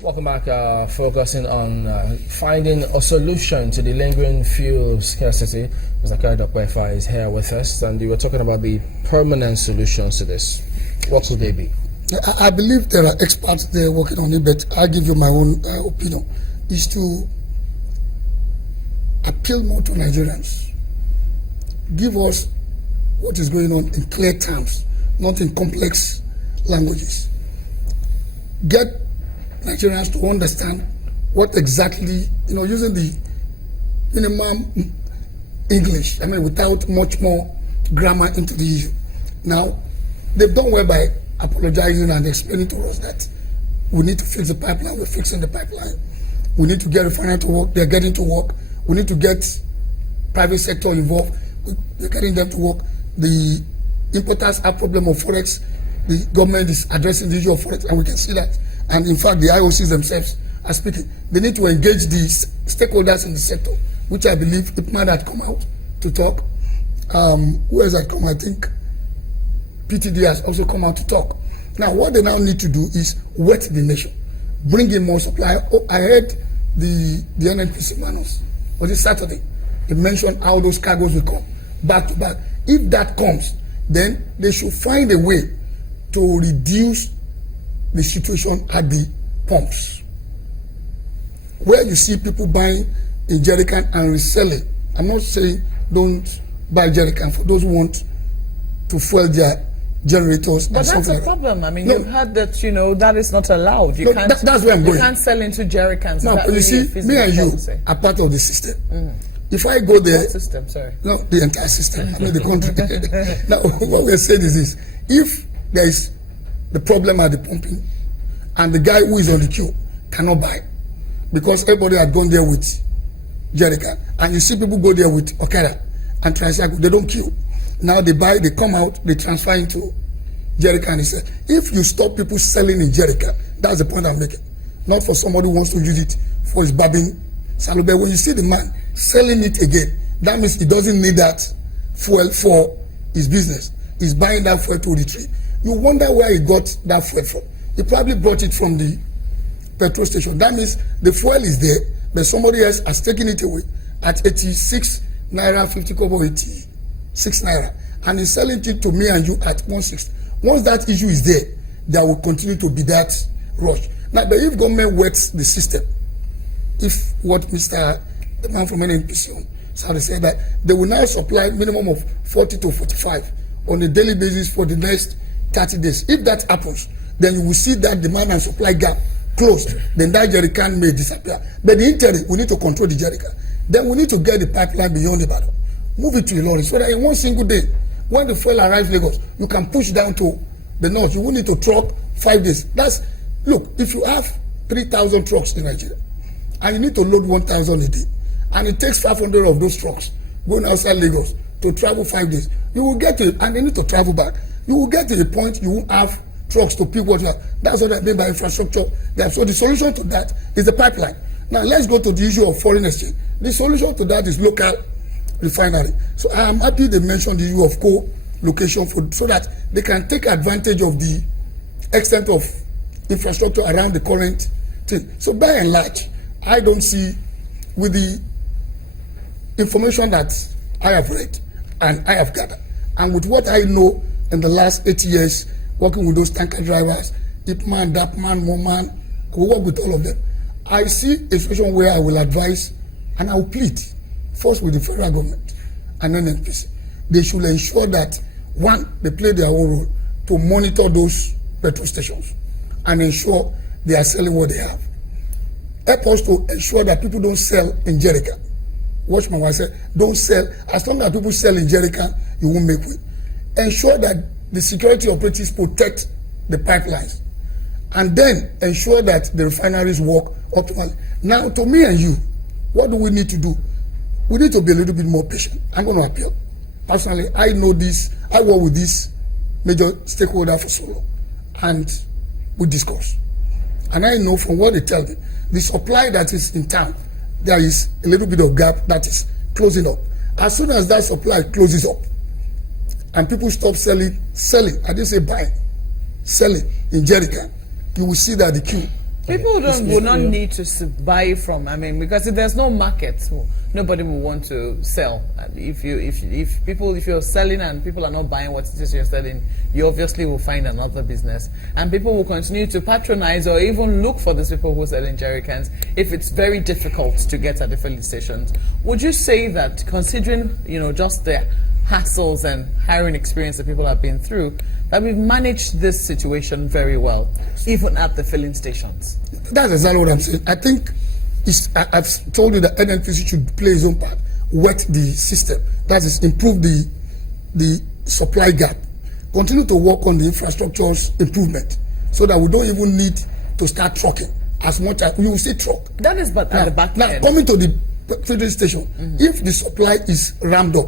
Welcome back. Focusing on finding a solution to the lingering fuel scarcity. Mr. Kayode Opeifa is here with us, and we were talking about the permanent solutions to this. What would they be? I believe there are experts there working on it, but I'll give you my own opinion. Is to appeal more to Nigerians. Give us what is going on in clear terms, not in complex languages. Get Nigerians to understand what exactly, using the minimum English, without much more grammar into the issue. Now, they've done well by apologizing and explaining to us that we need to fix the pipeline, we're fixing the pipeline. We need to get refinery to work, they're getting to work. We need to get private sector involved, we're getting them to work. The importers have problem of forex, the government is addressing the issue of forex, and we can see that. And in fact, the IOCs themselves are speaking. They need to engage the stakeholders in the sector, which I believe Ipman had come out to talk. Who else had come? I think Pt.2 has also come out to talk. Now, what they now need to do is wet the nation, bring in more supply. I heard the NNPC manuals, was it Saturday? They mentioned how those cargoes will come back to back. If that comes, then they should find a way to reduce the situation at the pumps, where you see people buying in jerrycan and reselling. I'm not saying don't buy jerrycan for those who want to fuel their generators. But that's a problem. You've heard that that is not allowed. You can't. That's where I'm going. You can't sell into jerrycans. Now, you see, me and you are part of the system. If I go there, what system? Sorry. No, the entire system. The country. Now, what we're saying is this: if there is the problem at the pumping, and the guy who is on the queue cannot buy, because everybody had gone there with jerrycan, and you see people go there with Okada and tricycle, they don't queue. Now they buy, they come out, they transfer into jerrycan. He said, if you stop people selling in jerrycan, that's the point I'm making. Not for somebody who wants to use it for his babbing salute. But when you see the man selling it again, that means he doesn't need that fuel for his business. He's buying that fuel to retrieve. You wonder where he got that fuel from. He probably brought it from the petrol station. That means the fuel is there, but somebody else has taken it away at 86 naira 50 kobo, 86 naira, and he's selling it to me and you at 160. Once that issue is there, there will continue to be that rush. Now, but if government wets the system, if what the man from NNPC said that they will now supply minimum of 40 to 45 on a daily basis for the next 30 days. If that happens, then you will see that demand and supply gap closed. Then that jerrycan may disappear. But the interim, we need to control the jerrycan. Then we need to get the pipeline beyond the battle. Move it to Ilorin, so that in one single day, when the fuel arrives Lagos, you can push down to the north. You won't need to truck 5 days. Look, if you have 3,000 trucks in Nigeria, and you need to load 1,000 a day, and it takes 500 of those trucks going outside Lagos to travel 5 days, you will get to it, and they need to travel back. You will get to a point you won't have trucks to pick what you have. That's what I mean by infrastructure. So the solution to that is the pipeline. Now let's go to the issue of foreign exchange. The solution to that is local refinery. So I am happy they mentioned the issue of co-location so that they can take advantage of the extent of infrastructure around the current thing. So by and large, I don't see, with the information that I have read and I have gathered, and with what I know in the last 8 years, working with those tanker drivers, Ipman, Dapman, Moman, we work with all of them. I see a situation where I will advise and I will plead, first with the federal government and NNPC. They should ensure that, one, they play their own role to monitor those petrol stations and ensure they are selling what they have. Help us to ensure that people don't sell in jerrycan. Watch my wife say, don't sell. As long as people sell in jerrycan, you won't make way. Ensure that the security operatives protect the pipelines, and then ensure that the refineries work optimally. Now, to me and you, what do we need to do? We need to be a little bit more patient. I'm going to appeal. Personally, I know this. I work with this major stakeholder for so long, and we discuss. And I know from what they tell me, the supply that is in town, there is a little bit of gap that is closing up. As soon as that supply closes up, and people stop selling, I didn't say buying, selling in jerrycan, you will see that the queue People will not need to buy from. I mean, because if there's no market, nobody will want to sell. If you're selling and people are not buying what it is you're selling, you obviously will find another business, and people will continue to patronize or even look for these people who are selling jerry cans if it's very difficult to get at the filling stations. Would you say that, considering just the hassles and hiring experience that people have been through, that we've managed this situation very well, even at the filling stations? That's exactly what I'm saying. I think I've told you that NNPC should play its own part, wet the system, that is, improve the supply gap, continue to work on the infrastructure's improvement, so that we don't even need to start trucking as much as we will see truck. That is, but at the back end. Now, coming to the filling station, if the supply is ramped up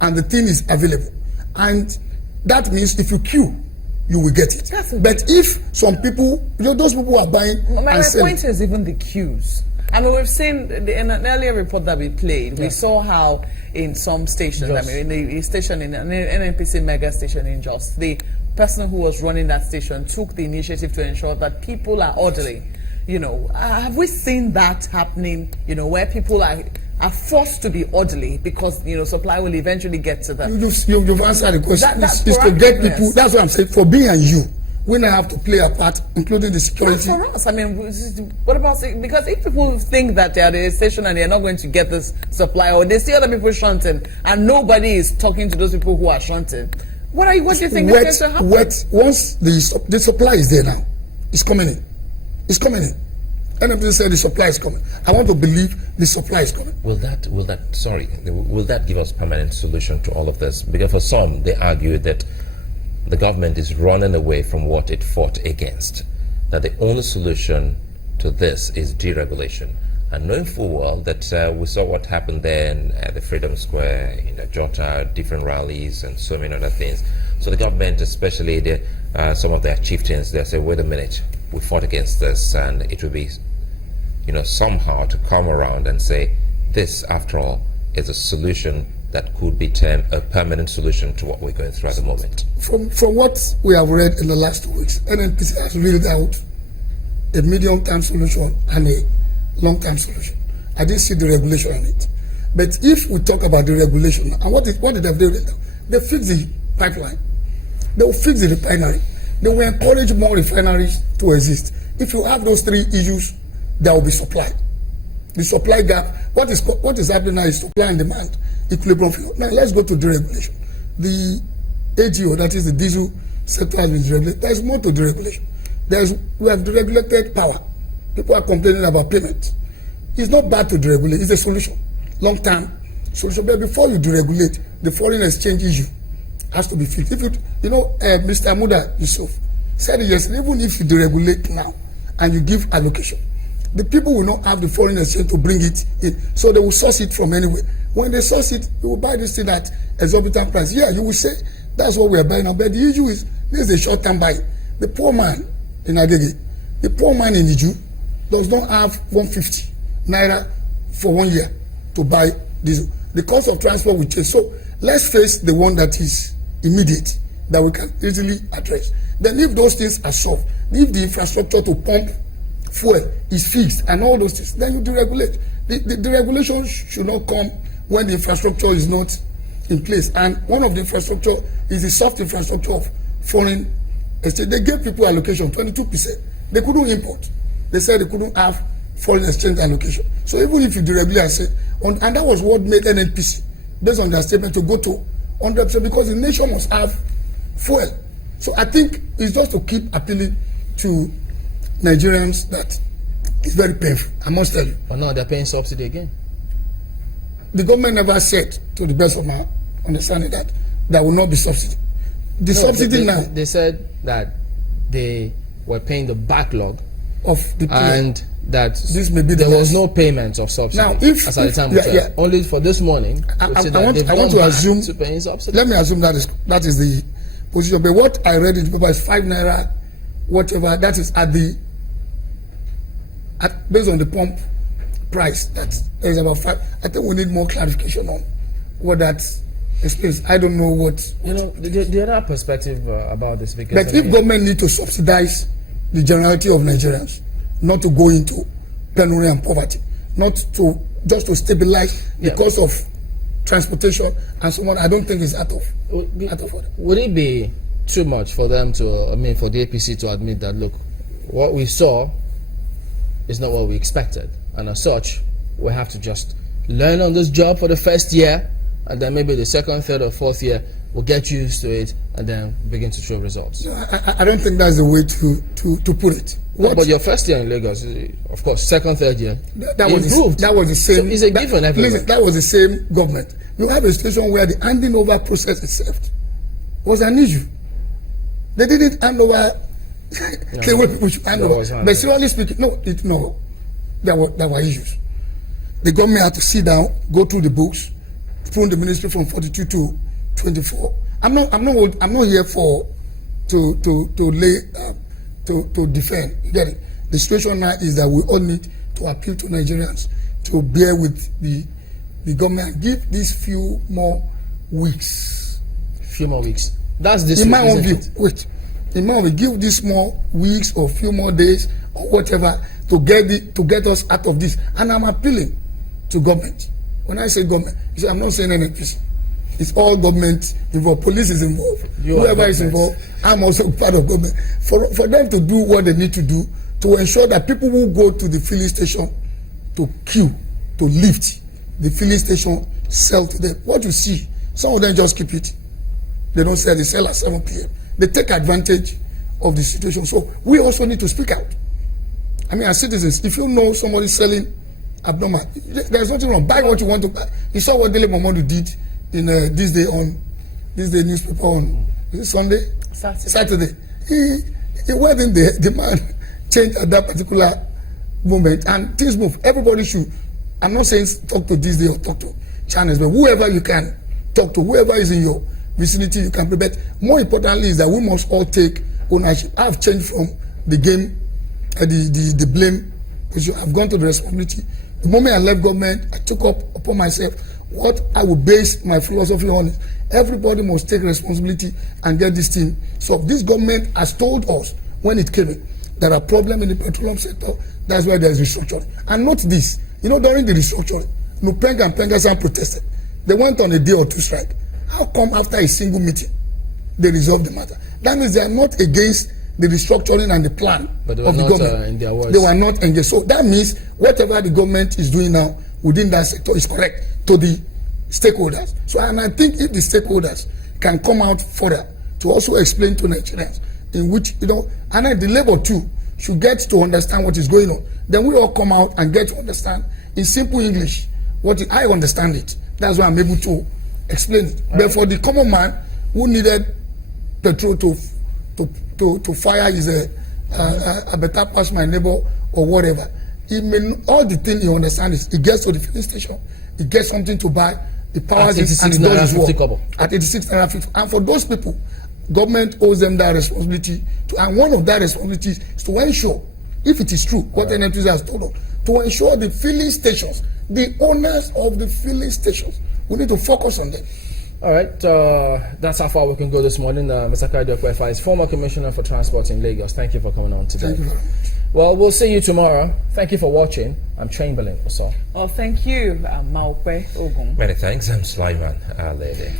and the thing is available, and that means if you queue, you will get it. But if some people, those people who are buying my point is even the queues. I mean, we've seen in an earlier report that we played, we saw how in some stations, in the station, in an NNPC mega station in Jos, the person who was running that station took the initiative to ensure that people are orderly. Have we seen that happening, where people are forced to be orderly because, supply will eventually get to them? You've answered the question. It's to get people. That's what I'm saying. For me and you, we now have to play a part, including the security. Not for us. I mean, what about, because if people think that they are the station and they're not going to get this supply, or they see other people shunting and nobody is talking to those people who are shunting, what do you think is going to happen? Once the supply is there now, it's coming in. It's coming in. NFD said the supply is coming. I want to believe the supply is coming. Will that give us permanent solution to all of this? Because for some, they argue that the government is running away from what it fought against, that the only solution to this is deregulation. And knowing full well that we saw what happened then at the Freedom Square, in Ajota, different rallies and so many other things. So the government, especially some of their chieftains, they say, wait a minute, we fought against this, and it will be, somehow to come around and say, this, after all, is a solution that could be termed a permanent solution to what we're going through at the moment. From what we have read in the last 2 weeks, NNPC has ruled out a medium-term solution and a long-term solution. I didn't see the regulation on it. But if we talk about the regulation, and what did they do? They fix the pipeline. They will fix the refinery. They will encourage more refineries to exist. If you have those three issues, there will be supply. The supply gap, what is happening now is supply and demand equilibrium. Now let's go to deregulation. The AGO, that is the diesel sector, has been deregulated. There is more to deregulation. We have deregulated power. People are complaining about payment. It's not bad to deregulate. It's a solution, long-term solution. But before you deregulate, the foreign exchange issue has to be fixed. If Mr. Muda Yusuf said yesterday, even if you deregulate now and you give allocation, the people will not have the foreign exchange to bring it in, so they will source it from anywhere. When they source it, you will buy this thing at exorbitant price. Yeah, you will say that's what we are buying now. But the issue is this is a short-term buy. The poor man in Agege, the poor man in Iju does not have 150 naira for 1 year to buy diesel. The cost of transport will change. So let's face the one that is immediate, that we can easily address. Then if those things are solved, if the infrastructure to pump fuel is fixed and all those things, then you deregulate. The regulation should not come when the infrastructure is not in place. And one of the infrastructure is the soft infrastructure of foreign exchange. They gave people allocation, 22%. They couldn't import. They said they couldn't have foreign exchange allocation. So even if you deregulate and say, and that was what made NNPC, based on their statement, to go to 100%, because the nation must have fuel. So I think it's just to keep appealing to Nigerians that it's very painful, I must tell you. But now they're paying subsidy again. The government never said, to the best of my understanding, that there will not be subsidy. They said that they were paying the backlog of the and that this may be there was no payment of subsidy. Now, if as at the time only for this morning, I want to assume to paying subsidy. Let me assume that is the position. But what I read in the paper is 5 naira, whatever. That is based on the pump price. That is about 5. I think we need more clarification on what that explains. I don't know what. The other perspective about this, because but if government need to subsidize the generality of Nigerians, not to go into penury and poverty, not to just to stabilize the cost of transportation and so on. I don't think it's out of order. Would it be too much for them to, for the APC to admit that, look, what we saw is not what we expected, and as such, we have to just learn on this job for the first year, and then maybe the second, third, or fourth year, we'll get used to it, and then begin to show results? No, I don't think that's the way to put it. But your first year in Lagos, of course, second, third year, that was the same. So it's a given everywhere. Listen, that was the same government. You have a situation where the handing over process itself was an issue. They didn't hand over the way people should hand over. But seriously speaking, there were issues. The government had to sit down, go through the books, prune the ministry from 42 to 24. I'm not here to defend. You get it? The situation now is that we all need to appeal to Nigerians to bear with the government and give these few more weeks. Few more weeks. That's this. In my own view, in my own view, give these more weeks or few more days or whatever to get us out of this. And I'm appealing to government. When I say government, I'm not saying NNPC. It's all government involved. Police is involved. Whoever is involved, I'm also part of government. For them to do what they need to do to ensure that people who go to the filling station to queue, to lift the filling station, sell to them. What you see, some of them just keep it. They don't sell. They sell at 7 p.m. They take advantage of the situation. So we also need to speak out. As citizens, if you know somebody selling abnormal, there's nothing wrong. Buy what you want to buy. You saw what Dele Momodu did in this day newspaper on, is it Sunday? Saturday. He went in there. The man changed at that particular moment, and things move. Everybody should. I'm not saying talk to this day or talk to channels, but whoever you can talk to, whoever is in your vicinity, you can prevent. More importantly is that we must all take ownership. I've changed from the game, the blame position. I've gone to the responsibility. The moment I left government, I took up upon myself what I would base my philosophy on. Is everybody must take responsibility and get this thing. So this government has told us when it came in, there are problems in the petroleum sector. That's why there is restructuring. And not this. During the restructuring, Nupeng and Pengasan protested. They went on a day or two strike. How come after a single meeting, they resolved the matter? That means they are not against the restructuring and the plan of the government. In their words. They were not engaged. So that means whatever the government is doing now within that sector is correct to the stakeholders. So, and I think if the stakeholders can come out further to also explain to Nigerians in which, and the labor too should get to understand what is going on. Then we all come out and get to understand in simple English I understand it. That's why I'm able to explain it. But for the common man who needed petrol to fire his I better pass my neighbor or whatever, all the thing he understands is he gets to the filling station, he gets something to buy, the powers it and he does his work at 86.50. And for those people, government owes them that responsibility and one of that responsibilities is to ensure, if it is true what NNPC has told us, to ensure the filling stations, the owners of the filling stations, we need to focus on them. All right, that's how far we can go this morning. Mr. Kayode Opeifa is former Commissioner for Transport in Lagos. Thank you for coming on today. Thank you very much. Well, we'll see you tomorrow. Thank you for watching. I'm Chamberlain Oso. Well, thank you, Maupe Ogun. Many thanks. I'm Sulaiman Alede.